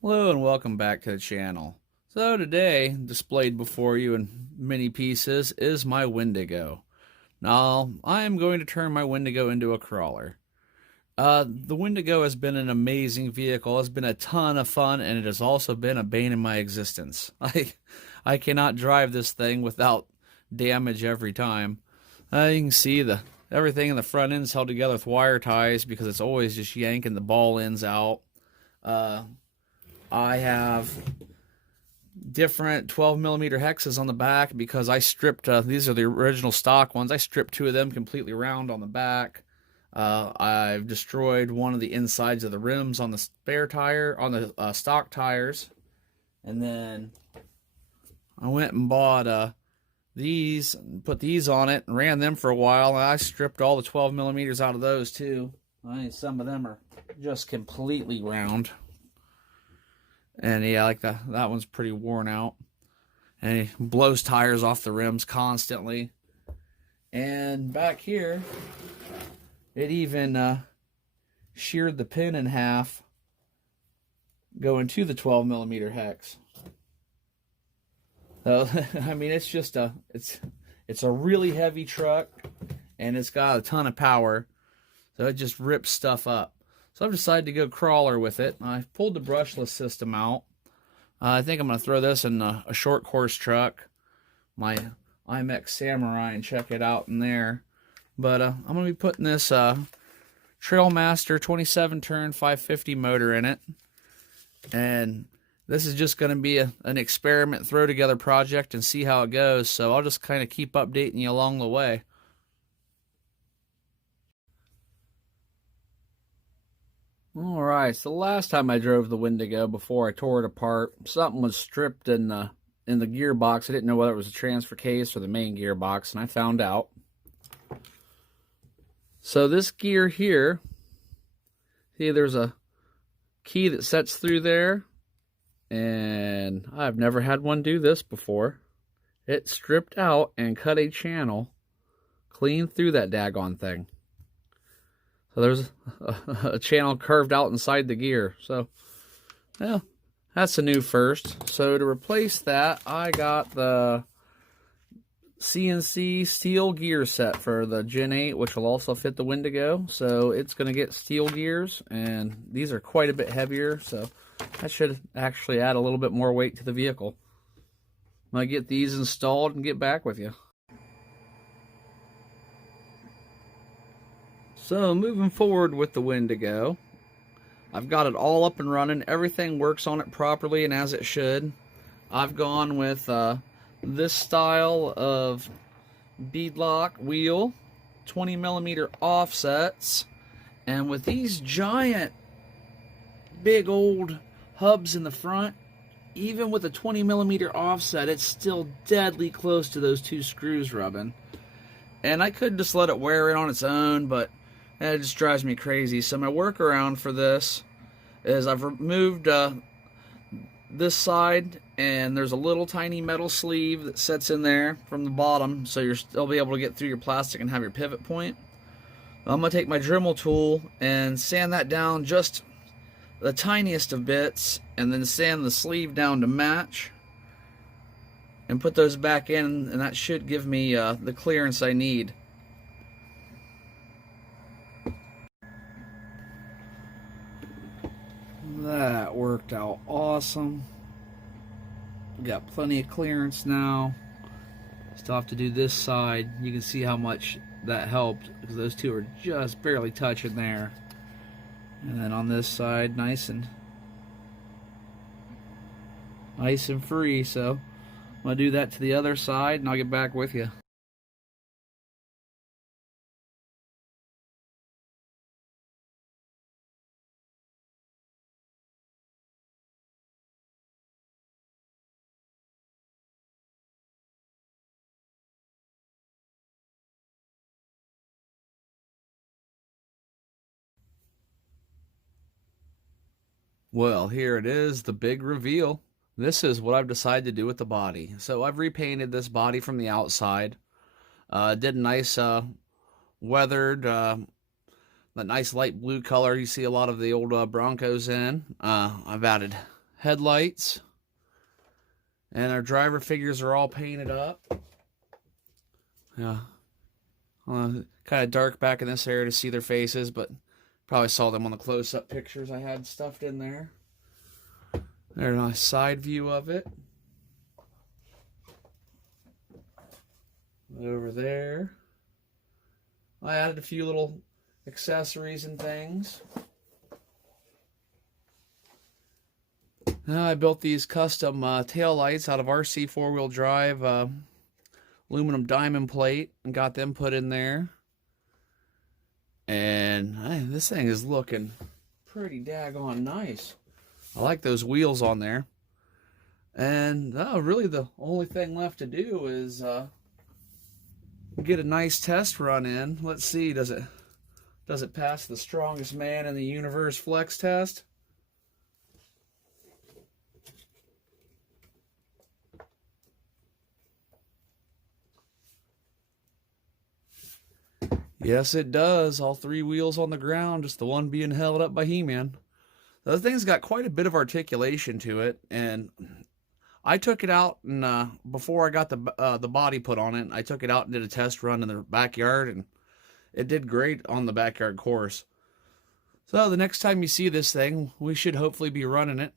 Hello and welcome back to the channel. So today, displayed before you in many pieces, is my Wendigo. Now, I am going to turn my Wendigo into a crawler. The Wendigo has been an amazing vehicle, has been a ton of fun, and it has also been a bane in my existence. I cannot drive this thing without damage every time. You can see everything in the front end is held together with wire ties because it's always just yanking the ball ends out. Uh, I have different 12 millimeter hexes on the back because I stripped, these are the original stock ones. I stripped two of them completely round on the back. I've destroyed one of the insides of the rims on the spare tire, on the stock tires. And then I went and bought these, put these on it, and ran them for a while. And I stripped all the 12 millimeters out of those too. Some of them are just completely round. And yeah, like that one's pretty worn out. And he blows tires off the rims constantly. And back here, it even sheared the pin in half going to the 12 millimeter hex. So, I mean, it's just it's a really heavy truck, and it's got a ton of power. So it just rips stuff up. So I've decided to go crawler with it. I've pulled the brushless system out. I think I'm going to throw this in a short course truck, my IMX Samurai, and check it out in there. But I'm going to be putting this Trailmaster 27 turn 550 motor in it. And this is just going to be an experiment throw together project and see how it goes. So I'll just kind of keep updating you along the way. Alright, so the last time I drove the Wendigo before I tore it apart, something was stripped in the gearbox. I didn't know whether it was a transfer case or the main gearbox, and I found out. So this gear here, see, there's a key that sets through there, and I've never had one do this before. It stripped out and cut a channel clean through that daggone thing. So there's a channel curved out inside the gear. So, yeah, that's a new first. So to replace that, I got the CNC steel gear set for the Gen 8, which will also fit the Wendigo. So it's going to get steel gears, and these are quite a bit heavier. So that should actually add a little bit more weight to the vehicle. I'm going to get these installed and get back with you. So moving forward with the Wendigo, I've got it all up and running. Everything works on it properly and as it should. I've gone with this style of beadlock wheel, 20 millimeter offsets, and with these giant big old hubs in the front, even with a 20 millimeter offset, it's still deadly close to those two screws rubbing. And I could just let it wear in on its own, but it just drives me crazy. So my workaround for this is I've removed this side, and there's a little tiny metal sleeve that sets in there from the bottom, so you'll still be able to get through your plastic and have your pivot point. I'm going to take my Dremel tool and sand that down just the tiniest of bits, and then sand the sleeve down to match, and put those back in, and that should give me the clearance I need. That worked out awesome. Got plenty of clearance now. Still have to do this side. You can see how much that helped because those two are just barely touching there. And then on this side, nice and free. So I'm gonna do that to the other side, and I'll get back with you. Well, here it is, the big reveal. This is what I've decided to do with the body. So I've repainted this body from the outside. Did a nice weathered, that nice light blue color you see a lot of the old Broncos in. I've added headlights. And our driver figures are all painted up. Yeah. Kind of dark back in this area to see their faces, but probably saw them on the close-up pictures I had stuffed in there. There's a nice side view of it. Over there, I added a few little accessories and things. Now I built these custom tail lights out of RC four-wheel drive aluminum diamond plate and got them put in there. And this thing is looking pretty daggone nice. I like those wheels on there. And really the only thing left to do is get a nice test run in. Let's see, does it pass the strongest man in the universe flex test? Yes, it does. All three wheels on the ground, just the one being held up by He-Man. The other thing's got quite a bit of articulation to it, and I took it out and before I got the body put on it, I took it out and did a test run in the backyard, and it did great on the backyard course. So the next time you see this thing, we should hopefully be running it.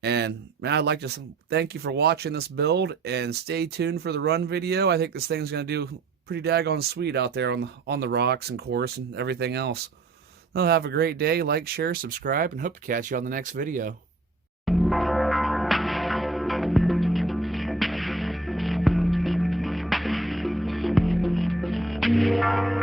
And man, I'd like to thank you for watching this build, and stay tuned for the run video. I think this thing's going to do pretty daggone sweet out there on the rocks and course and everything else. Well, have a great day. Like, share, subscribe, and hope to catch you on the next video. Yeah.